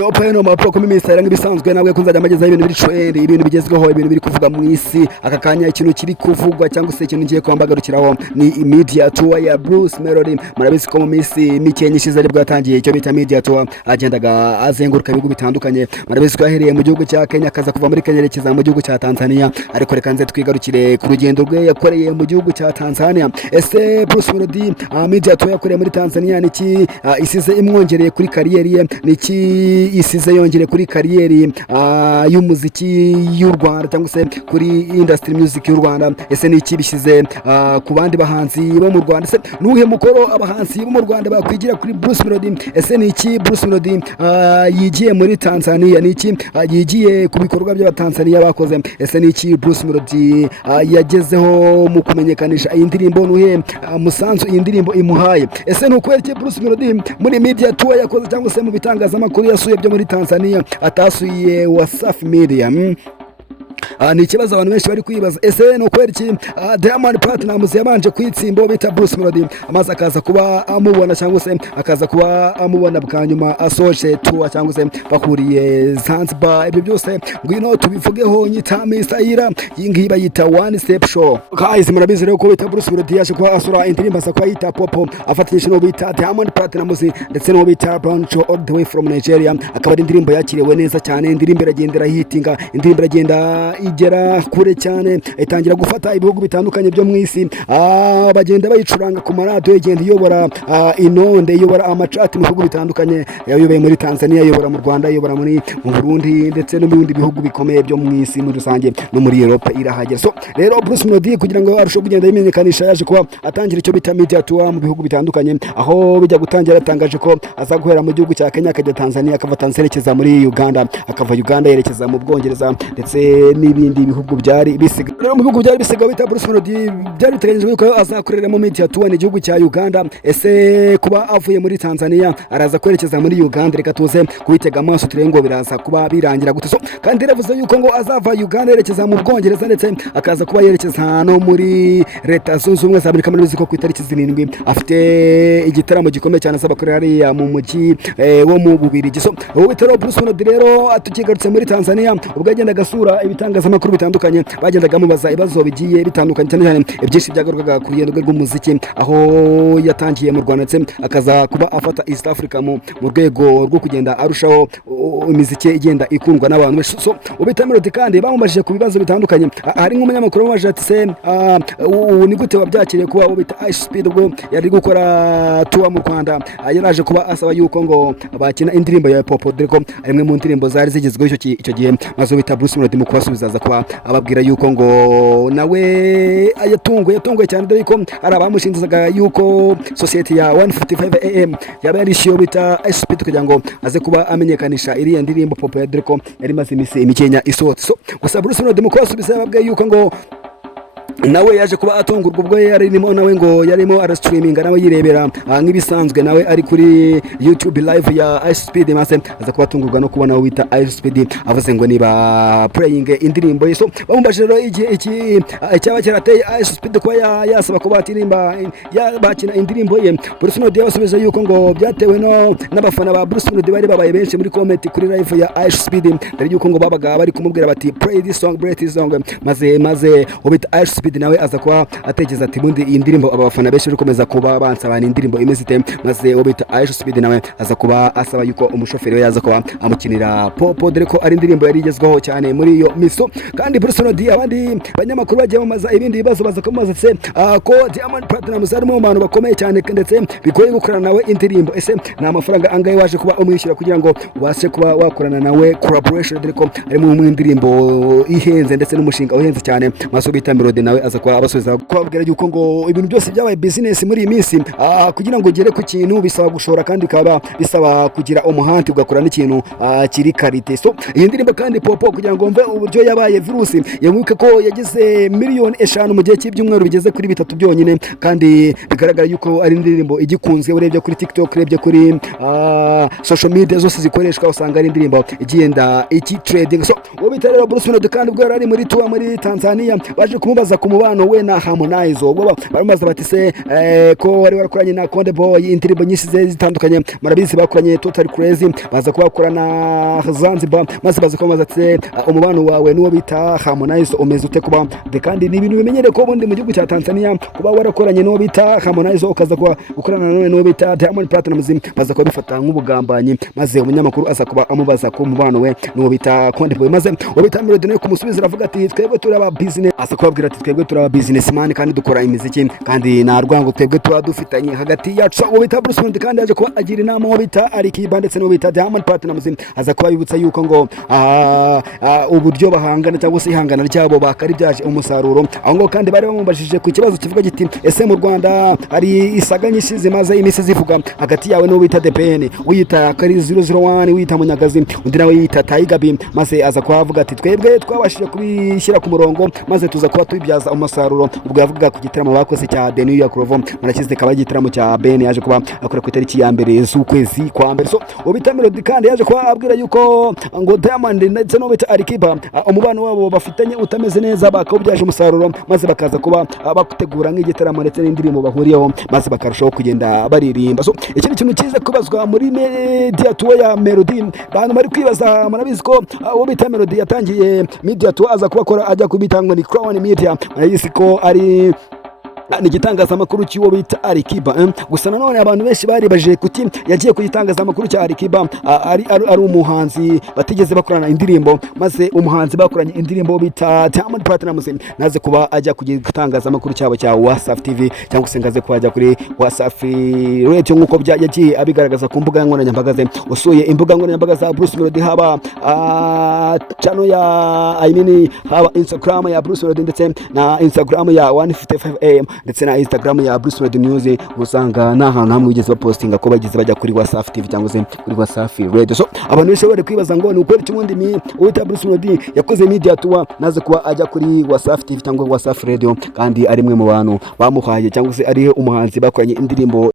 Open no mapro kumi misara ngibisanzwe nabwe kunzajya amageza ibintu biri trend ibintu bigezweho ibintu biri kuvuga mu isi akakanya ikintu kiri kuvugwa cyangwa se ikintu ngiye kwambagarukiraho ni media tour ya Bruce Melody murabizi ko mu misi mikenyishize ari bwatangiye icyo bita media tour agendaga azenguruka ibihugu bitandukanye murabizi ko yahereye mu gihugu cya Kenya akaza kuva muri Kenya yerekeza mu gihugu cya Tanzania ariko reka nze twigarukire ku rugendo rwe yakoreye mu gihugu cya Tanzania ese Bruce Melody media tour yakoreye muri Tanzania niki isize imwongereye kuri kariyeri ye niki isize yongere kuri kariyeri y'umuziki y'u Rwanda cyangwa se kuri industry music y'u Rwanda ese niki bishyize ku bandi bahanzi bo mu Rwanda ese nuhe mukoro abahanzi bo mu Rwanda bakwigira kuri Bruce Melody ese niki Bruce Melody yigiye muri Tanzania niki yigiye ku bikorwa by'abatanzania bakoze ese niki Bruce Melody yagezeho mu kumenyekanisha iyi ndirimbo nuhe musanzu iyi ndirimbo imuhaye ese nukwereke Bruce Melody muri media tour yakoze cyangwa se mu bitangazamakuru yasuye byo muri Tanzania atasuye Wasafi Media ni ikibazo abantu benshi bari kwibaza ese no kweriki Diamond Platnumz yabanje kwitsimbo bita Bruce Melody amaze akaza kuba amubona cyangwa se akaza kuba amubona bwanyuma asoje tour cyangwa se bakuriye Zanzibar ibyo byose ngwino tubivugeho nyita Mr. Yingi bayita One Step Show guys murabizi rero ko bita Bruce Melody yaje kwa asura indirimbo za kwa yita Popo afatanyije no bita Diamond Platnumz ndetse no bita Brown Show all the way from Nigeria akaba ari indirimbo yakiriwe neza cyane indirimbo iragendera hitinga indirimbo iragenda igera kure cyane itangira gufata ibihugu bitandukanye byo mu isi bagenda bayicuranga ku maradiyo igenda iyobora inonde iyobora amacati mu bihugu bitandukanye yayobeye muri Tanzania iyobora mu Rwanda iyobora mu Burundi ndetse no mu bindi bihugu bikomeye byo mu isi muri rusange no muri Europe irahagera so rero Bruce Melody kugira ngo arusheho kugenda yimenyekanisha yaje kuba atangira icyo bita media tour mu bihugu bitandukanye aho bijya gutangira yatangaje ko aza guhera mu gihugu cya Kenya akajya Tanzania akava Tanzania yerekeza muri Uganda akava Uganda yerekeza mu Bwongereza ndetse n'ibindi bihugu byari bisiga rero mu bihugu byari bisiga bita Bruce Melody byari biteganyijwe ko azakorera mu media tour ni igihugu cya Uganda ese kuba avuye muri Tanzania araza kwerekeza muri Uganda reka tuze kubitega amaso turebe ngo biraza kuba birangira gute so kandi revuze yuko ngo azava Uganda yerekeza mu Bwongereza ndetse akaza kuba yerekeza no muri Leta Zunze Ubumwe za Amerika muri biziko ku itariki 7 afite igitaramo gikomeye cyane azabakorera ari mu mujyi wo mu Bubiligi so ubu bitaro Bruce Melody rero atukigarutse muri Tanzania ubwo agenda gasura ibitangazamakuru bitandukanye bagendaga mubaza ibibazo bigiye bitandukanye cyane byinshi byagarukaga ku rugendo rw'umuziki aho yatangiye mu Rwanda ndetse akaza kuba afata East Africa mu rwego rwo kugenda arushaho imiziki igenda ikundwa n'abantu benshi so ubita Melody kandi bamubajije ku bibazo bitandukanye hari nk'umunyamakuru wamaje ati se ni gute wabyakiriye kuba ubita Ice Speed ubwo yari gukora tour mu Rwanda yaraje kuba asaba yuko ngo bakina indirimbo ya Popo deko arimwe mu ndirimbo zari zigezweho icyo gihe maze ubita Bruce Melody mu kubasubiza kuba ababwira yuko ngo nawe yatunguye cyane dore ko ari abamushinzaga yuko society ya 155 AM yaba yarishiyo bita Ice Speed kugira ngo aze kuba amenyekanisha iriya ndirimbo Popo ya Dreko yari maze imisi imikenya isohotse so gusa Bruce Melody mu kubasubiza yababwiye yuko ngo nawe yaje kuba atungurwa ubwo yarimo nawe ngo yarimo arastreaminga nawe yirebera nk'ibisanzwe nawe ari kuri YouTube live ya Ice Speed maze aza kuba atungurwa no kubona wita Ice Speed avuze ngo niba playing indirimbo yeso bamubashije rero iki cyaba cyarateye Ice Speed kuba yasaba ko batirimba bakina indirimbo ye Bruce Melody yabasubije yuko ngo byatewe no n'abafana ba Bruce Melody bari babaye benshi muri comment kuri live ya Ice Speed dore yuko ngo babaga bari kumubwira bati play this song maze ubita Ice Speed nawe aza kuba atekereza ati bundi iyi ndirimbo abafana benshi rukomeza kuba bansabana indirimbo imeze ite maze ubita Ice Speed nawe aza kuba asaba yuko umushoferi we yaza kuba amukinira Popo dore ko ari indirimbo yari igezweho cyane muri iyo miso kandi Bruce Melody abandi banyamakuru bagiye bamaza ibindi bibazo baza kumaza se ko Diamond Platnumz ari mu bantu bakomeye cyane ndetse bigoye gukorana nawe indirimbo ese nta amafaranga angaye waje kuba umwishyura kugira ngo ubashe kuba wakorana nawe collaboration dore ko ari mu ndirimbo ihenze ndetse n'umushinga uhenze cyane maze ubita Melody nawe aza kuba abasubiza kubabwira yuko ngo ibintu byose byabaye business muri iyi minsi kugira ngo ugere ku kintu bisaba gushora kandi kaba bisaba kugira umuhanti ugakora n'ikintu kiri karite so iyi ndirimbo kandi Popo kugira ngo mve uburyo yabaye virusi yamwuka ko yagize miliyoni 5 mu gihe cy'ibyumweru bigeze kuri 3 byonyine kandi bigaragara yuko ari indirimbo igikunzwe urebye kuri TikTok urebye kuri social media zose zikoreshwa usanga ari indirimbo igenda iki trading so ubita rero Bruce Melody kandi ubwo yari muri tour muri Tanzania baje kumubaza ku umubano we na Harmonize ubwo baramaze bati se ko wari warakoranye na Konde Boy indirimbo nyinshi zitandukanye murabizi bakoranye Total Crazy baza kubakorana Zanzibar maze baza kumaza ati umubano wawe n'uwo bita Harmonize umeze ute kuba de kandi ni ibintu bimenyere ko bundi mu gihugu cya Tanzania kuba warakoranye n'uwo bita Harmonize ukaza kuba gukorana n'uwo bita Diamond Platnumz baza kuba bifata nk'ubugambanyi maze umunyamakuru aza kuba amubaza ko umubano we n'uwo bita Konde Boy maze uwo bita Melody no kumusubiza aravuga ati twebwe turaba business asa kubabwira ati twebwe turaba businessman kandi dukora imiziki kandi na rwango twebwe tuba dufitanye hagati yacu uwo bita Bruce Melody kandi yaje kuba agira inama uwo bita Alikiba ndetse n'uwo bita Diamond Platnumz aza kuba yibutsa yuko ngo uburyo bahangana cyangwa se ihangana ryabo bakari byaje umusaruro aho ngo kandi bari bamubajije ku kibazo kivuga giti ese mu Rwanda ari isaga nyinshi zimaze imisi zivuga hagati yawe n'uwo bita The Ben wiyita Kari 001 wiyita Munyagazi undi nawe yita Tiger B maze aza kuhavuga ati twebwe twabashije kubishyira ku murongo maze tuza kuba tubibyaza umusaruro ubwo yavuga ku gitaramo bakoze cya The New York Rovo murakize kaba gitaramo cya Ben yaje kuba akora ku itariki ya mbere z'ukwezi kwa mbere so ubita Melody kandi yaje kuba abwira yuko ngo Diamond ndetse no bita Alikiba umubano wabo bafitanye utameze neza bakawubyaje umusaruro maze bakaza kuba bakutegura nk'igitaramo ndetse n'indirimbo bahuriyeho maze bakarushaho kugenda baririmba so ikindi kintu kiza kubazwa muri media tour ya Melody bantu bari kwibaza murabizi ko uwo bita Melody yatangiye media tour aza kubakora ajya kubitangwa ni Crown Media murabizi ko ari ni igitangazamakuru cy'uwo bita Alikiba gusa nanone abantu benshi baribaje kuti yagiye kugitangazamakuru cya Alikiba ari umuhanzi batigeze bakorana indirimbo maze umuhanzi bakoranye indirimbo bita Diamond Platnumz naze kuba ajya kugitangazamakuru cyabo cya Wasafi TV cyangwa se ngaze kuba ajya kuri Wasafi Radio nk'uko yagiye abigaragaza ku mbuga nkoranyambaga ze usuye imbuga nkoranyambaga za Bruce Melody haba channel ya haba Instagram ya Bruce Melody ndetse na Instagram ya 155am ndetse na Instagram ya Bruce Melody News usanga nta hantu hamwe wigeze bapostinga ko bagize bajya kuri Wasafi TV cyangwa se kuri Wasafi Radio so abantu benshi bari kwibaza ngo ni ukuri cy'ubundi uwita Bruce Melody yakoze media tour naze kuba ajya kuri Wasafi TV cyangwa Wasafi Radio kandi ari mwe mu bantu bamuhaye cyangwa se ari umuhanzi bakoranye indirimbo